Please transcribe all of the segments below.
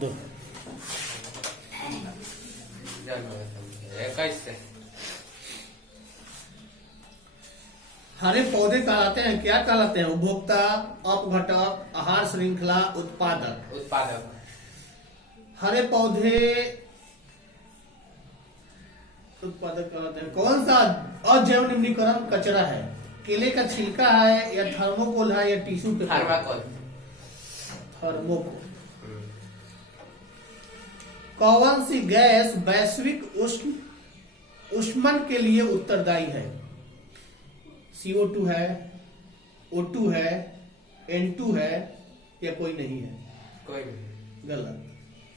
दो 21 से। हरे पौधे कहलाते हैं, क्या कहलाते हैं? उपभोक्ता, अपघटक, आहार श्रृंखला, उत्पादक। उत्पादक। हरे पौधे उत्पादक कहलाते हैं। कौन सा अजैव निम्नीकरण कचरा है? केले का छिलका है या थर्मोकोल है या टिश्यू पेपर? थर्माकोल। थर्मोकोल। कौन सी गैस वैश्विक ऊष्मन के लिए उत्तरदायी है? CO2 है, O2 है, N2 है या कोई नहीं है? कोई नहीं। गलत।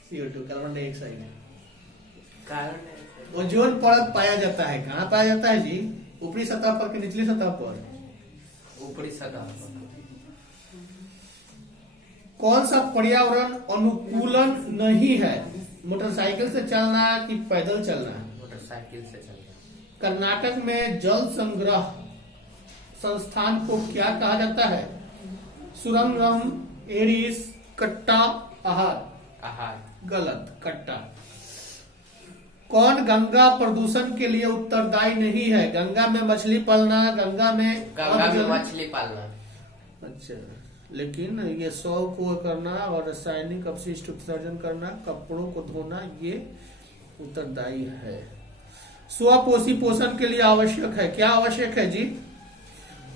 CO2 कार्बन डाइऑक्साइड है। कारण ओजोन परत पाया जाता है, कहाँ पाया जाता है जी? ऊपरी सतह पर कि निचली सतह पर? ऊपरी सतह पर। कौन सा पर्यावरण अनुकूलन नहीं है? मोटरसाइकिल से चलना कि पैदल चलना? मोटरसाइकिल से चलना। कर्नाटक में जल संग्रह संस्थान को क्या कहा जाता है? सुरंगम, एरिस, कट्टा, आहार? आहार। गलत, कट्टा। कौन गंगा प्रदूषण के लिए उत्तरदायी नहीं है? गंगा में मछली पालना, गंगा में मछली पालना। अच्छा, लेकिन ये शव को करना और रासायनिक अपशिष्ट उत्सर्जन करना, कपड़ों को धोना, ये उत्तरदायी है। स्वपोषी पोषण के लिए आवश्यक है, क्या आवश्यक है जी?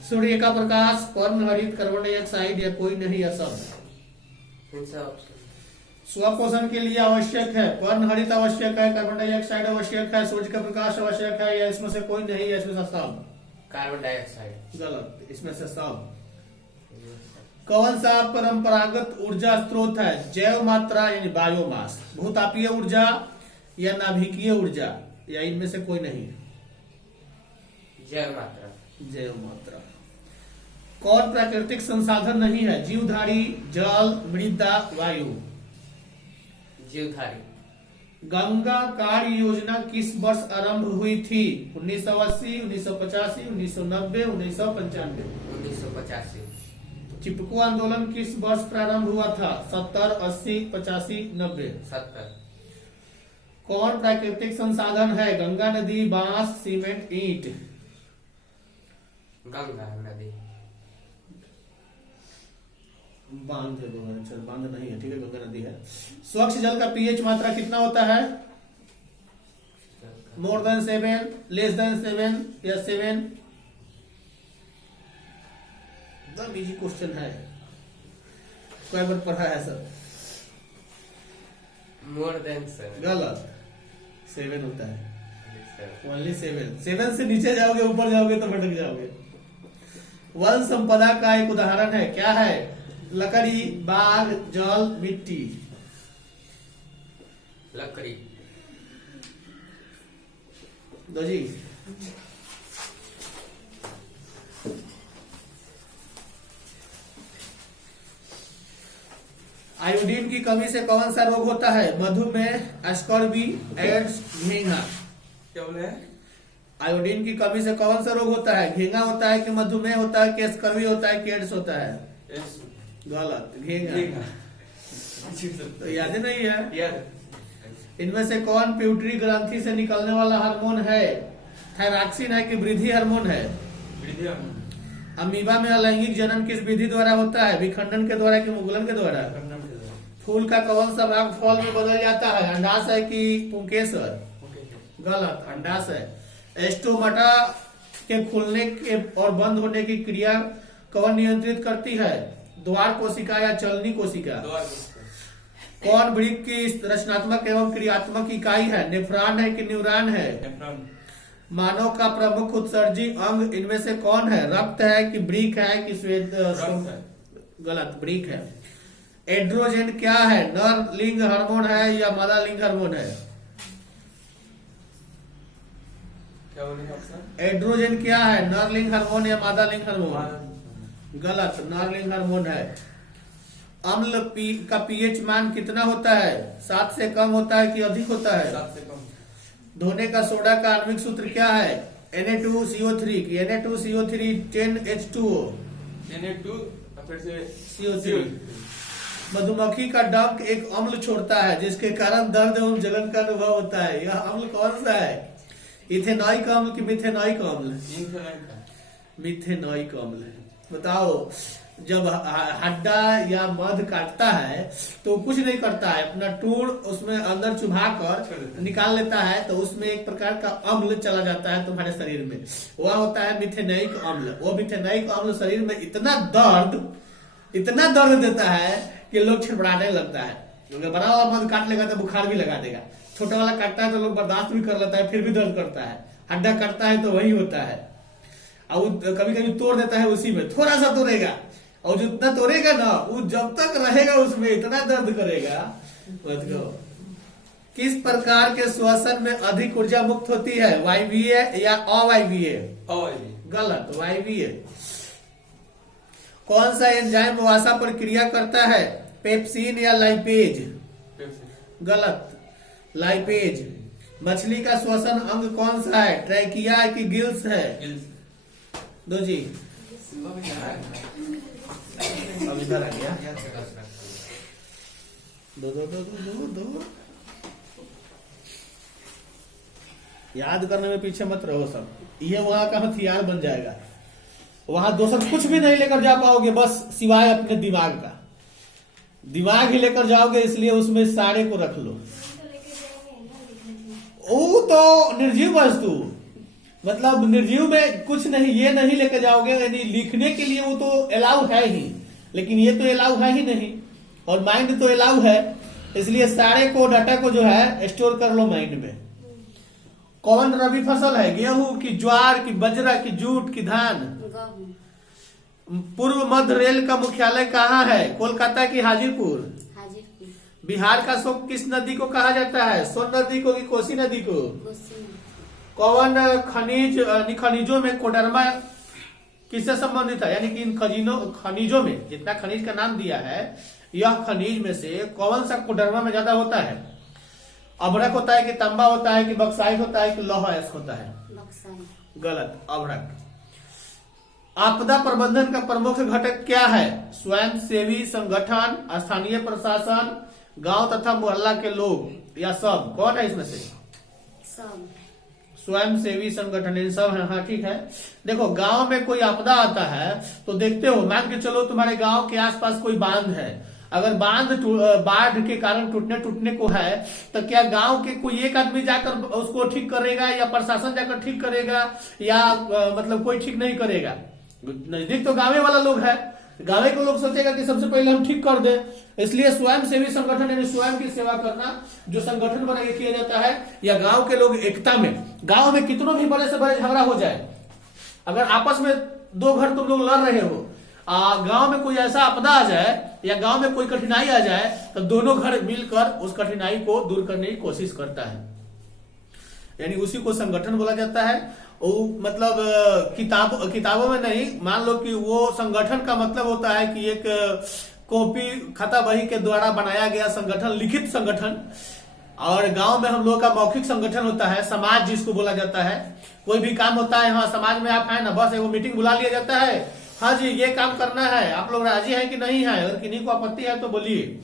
सूर्य का प्रकाश, पर्ण हरित, कार्बन डाइऑक्साइड या कोई नहीं? असर। स्वपोषण के लिए आवश्यक है, पर्ण हरित आवश्यक है, कार्बन डाइऑक्साइड आवश्यक है, सूर्य का प्रकाश आवश्यक है या इसमें से कोई नहीं? या इसमें से सब? Carbon dioxide. गलत, इसमें से सब। कौन सा परंपरागत ऊर्जा स्रोत है? जैव मात्रा यानी बायोमास, भूतापीय ऊर्जा या नाभिकीय ऊर्जा या इनमें से कोई नहीं? जैव मात्रा। जैव मात्रा। कौन प्राकृतिक संसाधन नहीं है? जीवधारी, जल, मृदा, वायु? जीवधारी। गंगा कार्य योजना किस वर्ष आरंभ हुई थी? 1980, 1985, 1990, 1995? 1985। चिपको आंदोलन किस वर्ष प्रारंभ हुआ था? 70, 80, 85, 90? 70। कौन प्राकृतिक संसाधन है? गंगा नदी, बांस, सीमेंट, ईंट? गंगा नदी। बांध है, अच्छा बांध नहीं है, ठीक है, गंगा नदी है। स्वच्छ जल का पीएच मात्रा कितना होता है? मोर देन 7, लेस देन 7 या 7? एकदम इजी क्वेश्चन है, कोई बार पढ़ा है सर? More than 7। गलत, 7 होता है, ओनली 7। 7 से नीचे जाओगे, ऊपर जाओगे तो भटक जाओगे। वन संपदा का एक उदाहरण है, क्या है? लकड़ी, बाग, जल, मिट्टी? लकड़ी। दो जी। आयोडीन की कमी से कौन सा रोग होता है? मधुमेह, स्कर्वी, एड्स, घेंघा? क्या बोले? आयोडीन की कमी से कौन सा रोग होता है? घेंघा होता है कि मधुमेह होता है कि स्कर्वी होता है कि एड्स होता है? गलत, घेंघा। तो याद ही नहीं है। इनमें से कौन प्यूटरी ग्रंथि से निकलने वाला हार्मोन है? थायरॉक्सिन है कि वृद्धि हार्मोन है? वृद्धि हार्मोन। अमीबा में अलैंगिक जनन किस विधि द्वारा होता है? विखंडन के द्वारा कि मुगलन के द्वारा? फूल का कौन सा भाग फल में बदल जाता है? अंडाशय कि पुंकेसर? गलत, अंडाशय। स्टोमाटा के खुलने के और बंद होने की क्रिया कौन नियंत्रित करती है? द्वार कोशिका या चलनी कोशिका? कौन वृक्क की रचनात्मक एवं क्रियात्मक इकाई है? नेफ्रॉन है कि न्यूरॉन है? मानव का प्रमुख उत्सर्जी अंग इनमें से कौन है? रक्त है कि वृक्क है कि श्वेत? गलत, वृक्क है। एड्रोजन क्या है? नर लिंग हार्मोन है या मादा लिंग हार्मोन है? क्या बोले ऑप्शन? एड्रोजन क्या है? नर लिंग हार्मोन या मादा लिंग हार्मोन? गलत, नर लिंग हार्मोन है। अम्ल का पीएच मान कितना होता है? 7 से कम होता है कि अधिक होता है? 7 से कम। धोने का सोडा का आणविक सूत्र क्या है? Na2CO3 की? Na2CO3 10H2O? Na2 फिर से CO3। मधुमक्खी का डंक एक अम्ल छोड़ता है जिसके कारण दर्द एवं जलन का अनुभव होता है। यह अम्ल कौन सा है? इथेनॉइक अम्ल कि मिथेनॉइक अम्ल? मिथेनॉइक अम्ल है। बताओ, जब हड्डा या मध काटता है तो कुछ नहीं करता है, अपना टूर उसमें अंदर चुभा कर निकाल लेता है, तो उसमें एक प्रकार का अम्ल चला जाता है तुम्हारे शरीर में, वह होता है मिथेनॉइक अम्ल। वो मिथेनॉइक अम्ल शरीर में इतना दर्द देता है कि लोग छड़बड़ाने लगता है। अगर बड़ा वाला मध काट लेगा तो बुखार भी लगा देगा, छोटा वाला काटता है तो लोग बर्दाश्त भी कर लेता है, फिर भी दर्द करता है। हड्डा काटता है तो वही होता है, और कभी कभी तोड़ देता है, उसी में थोड़ा सा तोड़ेगा, और जितना तोड़ेगा ना वो जब तक रहेगा उसमें इतना दर्द करेगा। किस प्रकार के श्वसन में अधिक ऊर्जा मुक्त होती है? वायवीय या अवायवीय? गलत, वायवीय। कौन सा एंजाइम वसा पर क्रिया करता है? पेप्सिन या लाइपेज? गलत, लाइपेज। मछली का श्वसन अंग कौन सा है? ट्रैकिया की गिल्स है? दो जी, अब इधर आ गया। दो याद करने में पीछे मत रहो सब, ये वहां का हथियार बन जाएगा। वहां दोस्त कुछ भी नहीं लेकर जा पाओगे, बस सिवाय अपने दिमाग का। दिमाग ही लेकर जाओगे, इसलिए उसमें सारे को रख लो। वो तो निर्जीव वस्तु, मतलब निर्जीव में कुछ नहीं, ये नहीं लेकर जाओगे, यानी लिखने के लिए वो तो अलाउ है ही, लेकिन ये तो अलाउ है ही नहीं, और माइंड तो अलाउ है, इसलिए सारे को डाटा को जो है स्टोर कर लो माइंड में। कौन रबी फसल है? गेहूं की, ज्वार की, बजरा की, जूट की, धान? पूर्व मध्य रेल का मुख्यालय कहाँ है? कोलकाता की हाजीपुर? बिहार का शोक किस नदी को कहा जाता है? सोन नदी को कि कोसी नदी को? कौन खनिजों में कोडरमा किससे संबंधित है? यानी कि इन खनिजों में जितना खनिज का नाम दिया है, यह खनिज में से कौन सा कोडरमा में ज्यादा होता है? अभ्रक होता है कि तांबा होता है कि बक्साइट होता है कि लौह अयस्क होता है? गलत, अभ्रक। आपदा प्रबंधन का प्रमुख घटक क्या है? स्वयं सेवी संगठन, स्थानीय प्रशासन, गांव तथा मोहल्ला के लोग, या सब? कौन है इसमें से? सब। स्वयं सेवी संगठन, इन सब है। हाँ ठीक है। देखो, गांव में कोई आपदा आता है तो देखते हो, मान के चलो तुम्हारे गांव के आसपास कोई बांध है, अगर बांध बाढ़ के कारण टूटने को है, तो क्या गांव के कोई एक आदमी जाकर उसको ठीक करेगा, या प्रशासन जाकर ठीक करेगा, या मतलब कोई ठीक नहीं करेगा? नजदीक तो गाँव वाला लोग है, गाँव के लोग सोचेगा कि सबसे पहले हम ठीक कर दें, इसलिए स्वयं सेवी संगठन यानी स्वयं की सेवा करना, जो संगठन बना के किया जाता है, या गांव के लोग एकता में, गांव में कितनों भी बड़े से बड़े झगड़ा हो जाए, अगर आपस में दो घर तुम लोग लड़ रहे हो, गांव में कोई ऐसा आपदा आ जाए या गांव में कोई कठिनाई आ जाए, तो दोनों घर मिलकर उस कठिनाई को दूर करने की कोशिश करता है, यानी उसी को संगठन बोला जाता है। वो मतलब किताबों में नहीं, मान लो कि वो संगठन का मतलब होता है कि एक कॉपी खाता बही के द्वारा बनाया गया संगठन, लिखित संगठन। और गांव में हम लोगों का मौखिक संगठन होता है, समाज जिसको बोला जाता है। कोई भी काम होता है, हाँ समाज में आप है ना, बस एगो मीटिंग बुला लिया जाता है, हाँ जी ये काम करना है, आप लोग राजी है कि नहीं है? अगर किन्हीं को आपत्ति है तो बोलिए,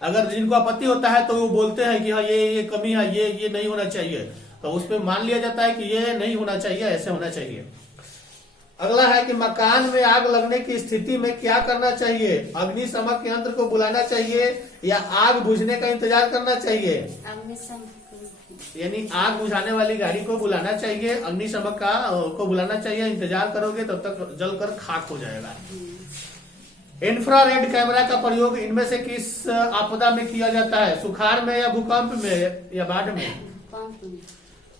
अगर जिनको आपत्ति होता है तो वो बोलते हैं कि हाँ ये कमी है, ये नहीं होना चाहिए, तो उस पर मान लिया जाता है कि ये नहीं होना चाहिए, ऐसे होना चाहिए। अगला है कि मकान में आग लगने की स्थिति में क्या करना चाहिए? अग्निशमन यंत्र को बुलाना चाहिए या आग बुझने का इंतजार करना चाहिए? यानी आग बुझाने वाली गाड़ी को बुलाना चाहिए, अग्निशमन को बुलाना चाहिए, इंतजार करोगे तब तक जलकर खाक हो जाएगा। इंफ्रारेड कैमरा का प्रयोग इनमें से किस आपदा में किया जाता है? सुखाड़ में या भूकंप में या बाढ़ में?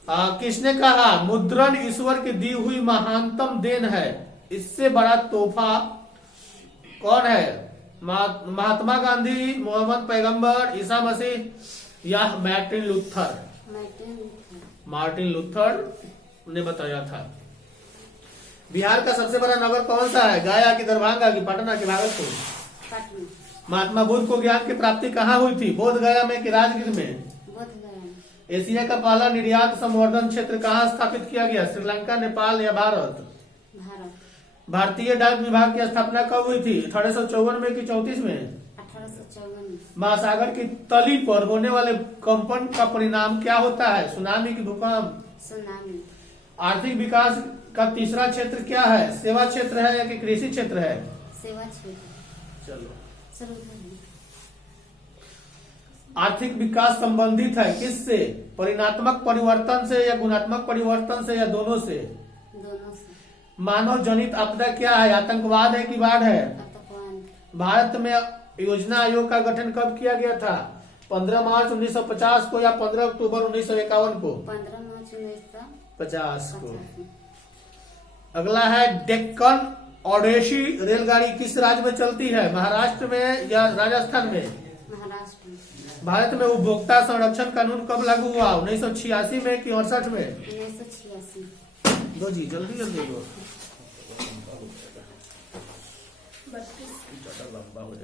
किसने कहा मुद्रण ईश्वर की दी हुई महानतम देन है, इससे बड़ा तोहफा कौन है? महात्मा गांधी, मोहम्मद पैगंबर, ईसा मसीह या मार्टिन लूथर? मार्टिन लूथर ने बताया था। बिहार का सबसे बड़ा नगर कौन सा है? गया की दरभंगा की पटना की भागलपुर? महात्मा बुद्ध को ज्ञान की प्राप्ति कहाँ हुई थी? बोध गया में कि राजगीर में? एशिया का पहला निर्यात संवर्धन क्षेत्र कहाँ स्थापित किया गया? श्रीलंका, नेपाल या भारत? भारतीय डाक विभाग की स्थापना कब हुई थी? 1854 में कि 34 में? महासागर की तली पर होने वाले कंपन का परिणाम क्या होता है? सुनामी की भूकंप। सुनामी। आर्थिक विकास का तीसरा क्षेत्र क्या है? सेवा क्षेत्र है या कि कृषि क्षेत्र है? सेवा क्षेत्र। चलो, शुरू करिए। आर्थिक विकास संबंधित है किससे? परिणात्मक परिवर्तन से या गुणात्मक परिवर्तन से या दोनों से? दोनों से। मानव जनित आपदा क्या है? आतंकवाद है कि बाढ़ है? आतंकवाद। भारत भारत में योजना आयोग का गठन कब किया गया था? 15 मार्च 1950 को या 15 अक्टूबर 1951 को? 15 मार्च 50 को। 1950। अगला है डेक्कन ओडेसी रेलगाड़ी किस राज्य में चलती है? महाराष्ट्र में या राजस्थान में? महाराष्ट्र में। भारत में उपभोक्ता संरक्षण कानून कब लागू हुआ? 1986 में कि 68 में? 1986। दो जी, जल्दी जल्दी दो।